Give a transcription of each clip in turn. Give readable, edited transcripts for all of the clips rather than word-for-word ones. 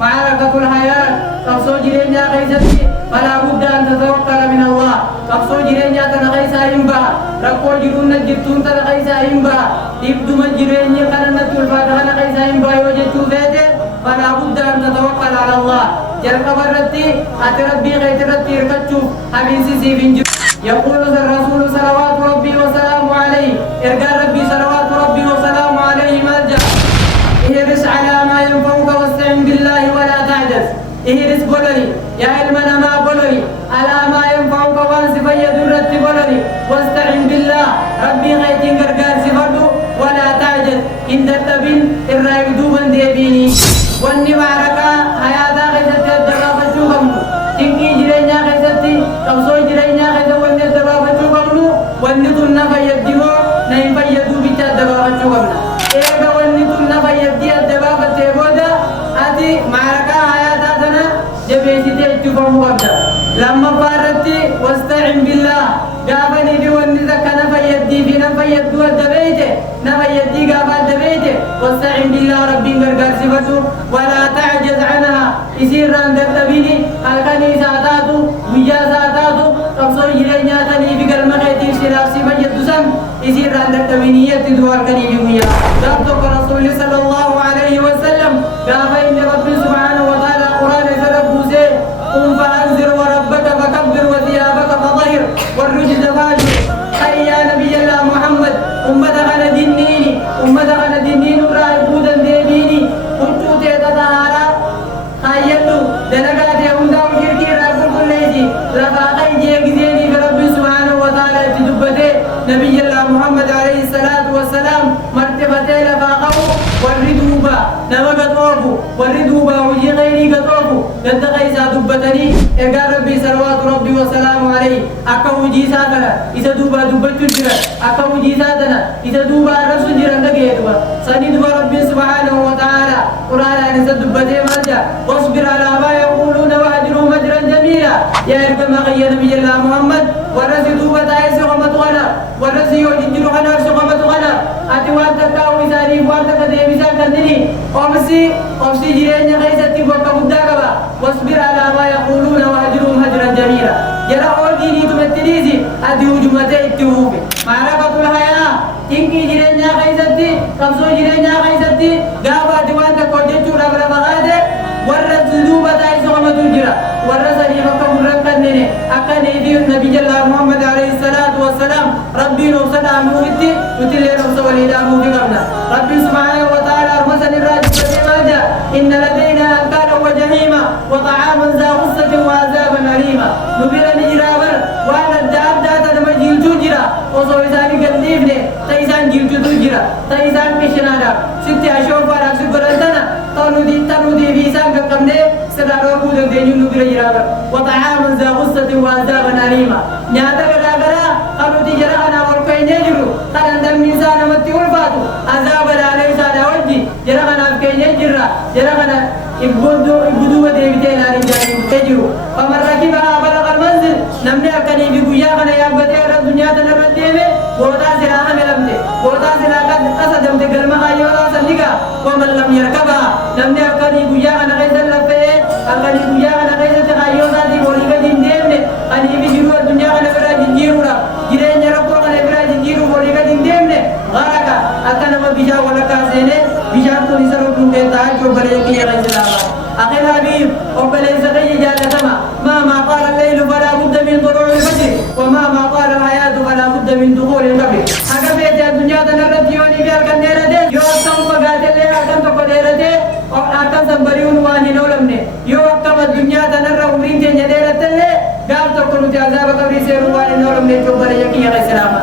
معركة الحياة تقصو جرينيا قيستي فلا بد أن تتوكل من الله تقصو جرينيا تنقيسا ينبها ركو جرون نجرتون تنقيسا ينبها تبدو مجرينيا قننة الفاتحة نقيسا ينبها وجدتو فيته فلا بد أن تتوكل على الله جرق برتي أتربي غيترتي ركتشوف حبيسي سيفنجو يقول الرسول صلوات ربي وسلامه عليه ارجع ربي صلوات ربي وسلامه عليه مرجع اهرس على ما ينفعك واستعن بالله ولا تعجز اهرس بولري يا علمنا ما بولري على ما ينفعك وانسف يدرت بولري واستعن بالله ربي غيتين غرغار سفردو ولا تعجز إن تتبين الرأي دوبا ديبيني واني معركة حياتا غيثت الدرافة شوكمو تنكي جرينيا غيثتي قبصوي جرينيا غيثت واني الدرافة شوكمو واني تنى فيديو نين فيدو بيتا الدرافة شوكمنا إيقا واني تنى فيدي الدرافة تيبودا أتي معركة حياتا تنا جبيتي تيجفهم وابدا لما فارتي واستعن بالله قافني في ونزك نفيدي في نفيد الدبيت نفيدي قافا الدبيت واستعن بالله ربي غرغر صفته ولا تعجز عنها يصير عند التبيني الكني ساتاتو ويا ساتاتو قبصو يرينيا تني في قلمخيتي سلاف سيفجد دسم يصير عند التبينية تدوار كني في ويا ذاتك رسول صلى الله عليه وسلم قافين ربي سبحانه وتعالى قرآن سرب موسى قم فأنذر وربك فكبر وثيابك فطهر والرجز فاجر أي يا نبي الله محمد أمتك أنا دينيني أمتك أنا دينين رايبودا دينيني كنت تتطهارا خيّلو دلقات يهودا وشركي رايبود الليسي لفاقي جيكزيني برب سبحانه وتعالى تدبته نبي الله محمد عليه الصلاة والسلام مرتبته لفاقه والردوبة نما قطوفو والردوبة وجي غيري قطوفو لدقى إسا دبتني إقال ربي صلوات ربي وسلام عليه أكا وجي ساتنا إسا دوبا دبتو جرا أكا وجي ساتنا إسا دوبا رسو جرا نقيا دوبا سني دوبا ربي سبحانه وتعالى قرآن إسا دبته مرجع واصبر على ما يقولون واهجروا مجرا جميلا يا إرقم أغي نبي الله محمد ورسي دوبا تايس غمت غنا ورسي يوجد غنا غمت غنا أتي وانت كاو إساني وانت كدي بسان كندني أمسي جيرين غيثتي بوكا بداقبا واصبر على ما يقولون واهجروا مهجرا جميلا جرى أولي تمتليزي أدي وجمتي اتوفي معركة الحياة تنكي جيرين غيثتي قبصو جيرين غيثتي قابا دوان تكوجتو ربرا مغادة ورد دوبة تايس غمت الجرى ورسني مكة مركنني أكني في النبي الله محمد عليه الصلاة والسلام ربي نوصل عموتي وتلي نوصل وليدامو في قبنا ربي سبحانه وتعالى أرمسني الراجل فسيماجا إن لدينا أنكارا وجحيما وطعاما ذا غصة وعذابا أليما نبيرني جرابر وانا الدعاب داتا لما جيلتو جرا وصو إساني قليفني تايسان جيلتو تجرا تايسان مشنانا ستي أشوف وانا سكرتنا تنو دي في إسان قمني سرارو بودن دينيو نبير جرابر وطعاما ذا غصة وعذابا أليما نياتا قداقرا قالوا تجرا أنا ورقين يجرو قد أندم إنسان متي ورفاتو عذابا عليه سادا وجي جرا أنا بكين يجرا جرا أنا إبدو وديبتين على جانب تجرو فمن ركبها بلغ المنزل نمني أكني بقيا أنا يابتي على الدنيا تنرديمي ووتا سلاها ملمتي ووتا سلاها قصدمت قلمها يولا سنقا ومن لم يركبها نمني أكني بقيا أنا غيثا لفيه أكني بقيا أنا غيثا تغيوتا دي وليغا ديمني أني بجرو الدنيا أنا برا جنجيرورا جرين يربو أنا برا جنجيرو وليغا ديمني غاركا أكنا ما بيجا ولا كاسيني بيجا كوني سرقون كنتاج وبريكي يغيث الأمر أخي الحبيب وبليس غي جالتما ما قال الليل فلا بد من طلوع الفجر وما قال الحياة فلا بد من دخول القبر حقا بيت الدنيا تنرد يوني بيارك النيرة يوصم فقات اللي أكن تقديرة أكن سنبريون واني نولمني يوقم الدنيا تنرد عمرين تنجديرة اللي قال تقنوا تعذاب قبر سيروا واني نولمني جبر يكي يا سلامة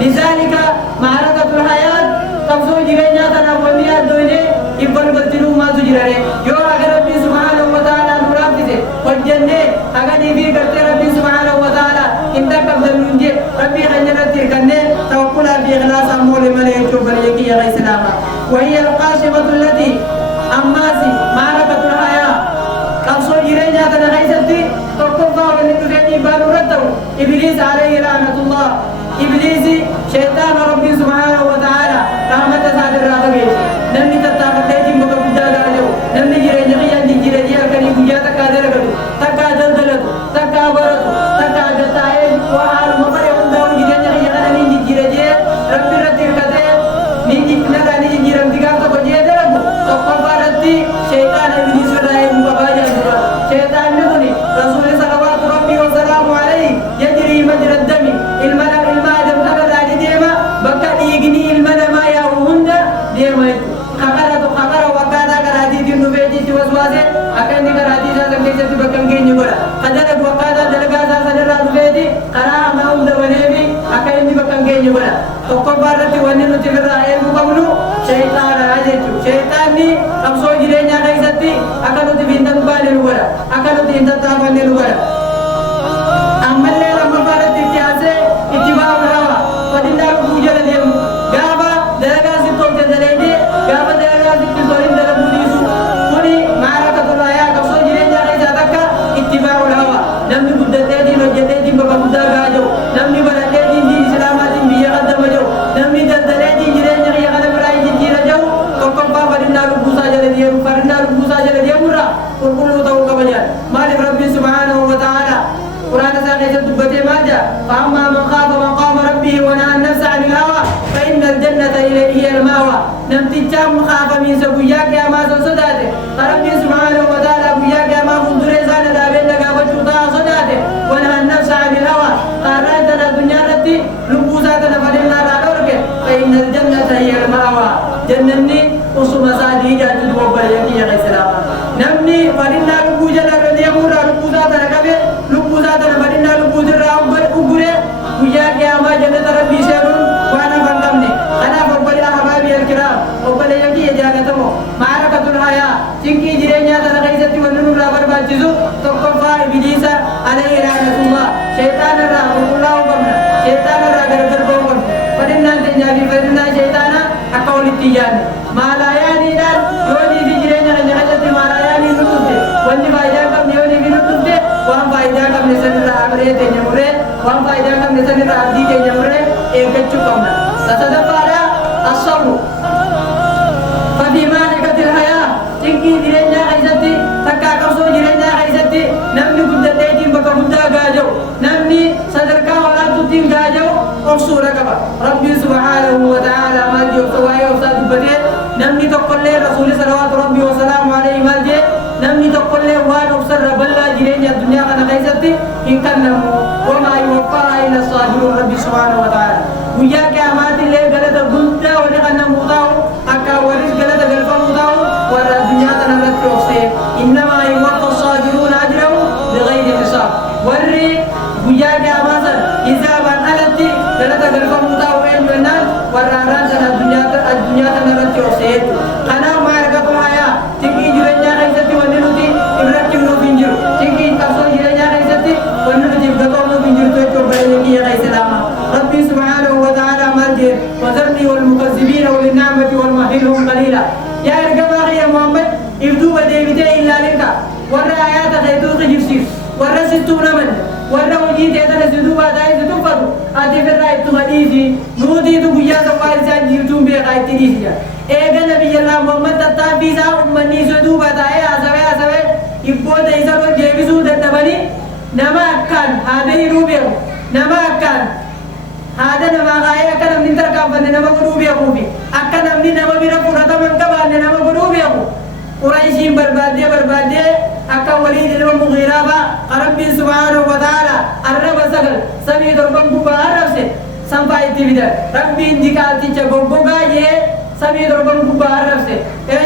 لذلك معركة الحياة تبصو جرينيا تنبوني الدنيا إبن بلتنو ما تجرره يو أغر ربي سبحانه وتعالى نرابطه والجنة أغني في قرطة ربي سبحانه وتعالى إنتا قبل ننجي ربي خجرة تركنه توقلا في إغلاس أمول مليك جبر يكي يا سلامة وهي القاشمة التي أماسي معركة الحياة تبصو جرينيا تنغيثتي توقفا ونكفيني بانو رده إبليس عليه لعنة الله إبليس شيطان ربي سبحانه وتعالى رحمة سادر راقبه نمني تتاقتين بك بدا دارجو نمني جرين جغيان جرين باسه أكن كراتي ساتن كيسة بكم كيني برا خدر وقادا دلقا ساتن رادو بيدي قرا ما هم دبنيبي أكن بكم كيني برا تقول بارتي وننو تبرا أيه مكملو شيطان راجتو شيطاني أبصو جرينيا كيسة أكنو تبيندم بالي برا أكنو تبيندم تابني برا أمالي لما بارتي كياسه اتباع الهوى فدينا بوجل ديم غابا دلقا سيتوم تدليدي غابا دلقا سيتوم دلبوديسو كوني معركة الحياة كبسو جرينيا كيسة تكا اتباع الهوى نمني بدتيدي نجديدي بابا بدا غاجو نمني بلديدي دي إسلاماتي بيا قدم جو نمني دلدليدي جرينيا كيسة قدم رأي جيرا جو تقوم فارنا ربوسا جل ديم فارنا ربوسا جل ديم مرا كل تو كبجان مالك ربي سبحانه وتعالى قرآن ساقي تدبتي ماجا فأما من خاف مقام ربه ونهى النفس عن الهوى فإن الجنة هي المأوى نمتي جام خاف من سبوياك يا ما صداته ربي سبحانه وتعالى بوياك يا ما فندر زانا دابين لك وجوتا صداته ونهى النفس عن الهوى قرأتنا الدنيا رتي لبوساتنا فلنا لا دورك فإن الجنة هي المأوى جنني أصم سادي جاجد وبريكي يا سلام نمني فلنا لبوجنا ردي أمورا لبوساتنا كبير لبوساتنا فلنا لبوسنا أبره وياك يا ما جنة ربي سيرون وانا فندمني أنا فبالي أحبابي الكرام وبالي يكي يجاكتمو معركة الحياة تنكي جرينيا تنغيزتي وننور رابر باجزو تقفى إبليسا عليه رحمة الله شيطان الرحمة الله وقمنا شيطان الرحمة قربوكم فلنا تنجابي فلنا شيطانا أقول التجاني ما لا يعني دار يوني في جرينيا نجاجتي ما لا يعني نتوفي واني فايدا كم يوني في نتوفي وان فايدا كم نسن الرحمة تنجمره وان فايدا كم نسن الرحمة تنجمره إيكتشو كمنا تصدق الصبر ففي مالكة الحياة تنكي جرينيا عيزتي تكا كبسو جرينيا عيزتي نمني قدتين بكا قدا قاجو نمني صدركا ولا تتين قاجو أرسو ركبا ربي سبحانه وتعالى مالجي وسوائي وساد بديت نمني تقول لي رسول صلوات ربي وسلام عليه مالجي نمني تقول لي وان أبصر بلا جرينيا الدنيا قنا عيزتي إن كان نمو وما يوفاها إلا الصابرون ربي سبحانه وتعالى وياك يا ماتي اللي قلت قلت ونقنا موضاو أكا ورس قلت قلت موضاو ورى الدنيا تنرد توصي إنما يوفى الصابرون أجرهم بغير حساب وري وياك يا ماتي إذا بان ألتي قلت قلت موضاو وين جنان ورى رانسنا الدنيا تنرد توصي أنا معركة الحياة تكي جرنيا غيثتي ونلوتي إبراكي منو بنجر تكي تفصل جرنيا غيثتي ونلوتي بقطع منو بنجر تويتو بلنكي غيث سلاما ربي سبحانه وتعالى مالجي وذرني والمكذبين وللنعمة والمهلهم قليلا يا رجال يا محمد ابدو بديبتي إلا لك ورى آيات خيطوك جبسير ورى ستون من ورى وجيت يدنا سدوبا داي ستوفر أتي في الرأي تغديسي نودي تبويا سوال سان جيرتون بيقاي تديسي إيجا نبي الله محمد تتابيزا أمني سدوبا داي أسوي إبو دايسا وجيبسو دتبني نما أكان هذا يروبيو نما أكان هذا نما غاية أكان من تركب نما قروبي أخوبي أكان من نما بيرا فرطا من كبان نما قروبي أخو قريشين بربادية أكا وليد المغيرة ربي سبحانه وتعالى الرب سقل سمي دربان بوبا الرب سي سنفاي تبدا ربي اندكاتي جبوبوغا يه سمي دربان بوبا الرب سي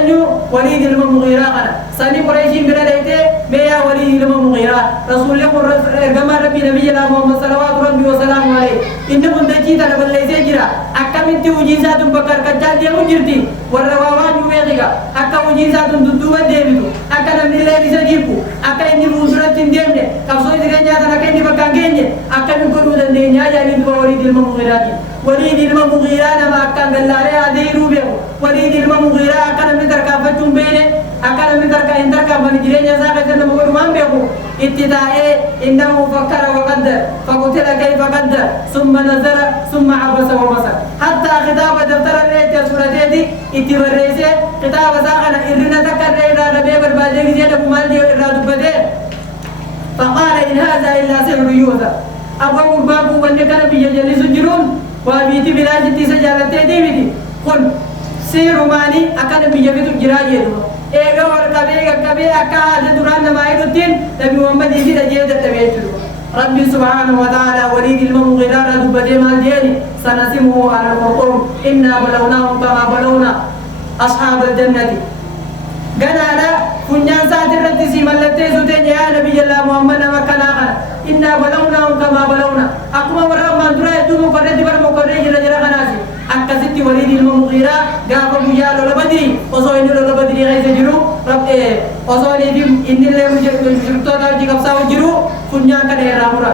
أنيو وليد المغيرة قنا سني قريشين بلا ليته بيا وليد المغيرة رسول الله إرجما ربي نبي الله محمد صلوات ربي وسلام عليه إن من دجي ترى ليس جرا أكا من توجيزات بكر كجال dia mujirti warra wawan yuwega akka mujizatun duduwa debitu akka namni lebi sajibu akka inni musuratin demne kapso direnya tan akka inni bakangenye akka min kodu dandenya ya ni wali dilma mughirati wali dilma mughirana ma akka ngallare adiru be wali dilma mughira akka namni tarkafatum bene akka namni tarka man direnya saka tan mo kodu mambe ko ittida'e innahu fakkara wa qaddar faqutila kayfa qaddar thumma nazara thumma abasa wa basar hatta khitaba daftara lati surati itibarrese kitaba saqana irna takarra ila nabi barbade gidi da kumal di irra dubade faqala in hadha illa sihr yuza abu babu wande kana bi jalisu jirun wa biti bilajiti sajalate dibidi kun siru mani akan bi yabitu jiraje do ega war kabe akka hada duran maidutin nabi muhammad idi da jeda tabetu ربي سبحانه وتعالى وليد المغيرة دبدي مال ديالي سنسمه على الخرطوم إنا بلوناهم كما بلونا أصحاب الجنة قال فنيان ساتر رتسي ملتي زوتين يا نبي الله محمد مكانا إنا بلوناهم كما بلونا أقوم ورا ما درا يدوم فرد بر مقرر جرا خناسي أكست وليد المغيرة قام بجال ولا بدري وصوين ولا بدري غير جرو رب وصوين إن اللي مجرد جرتوا تاجي كبسا وجرو فنيان كده رامورا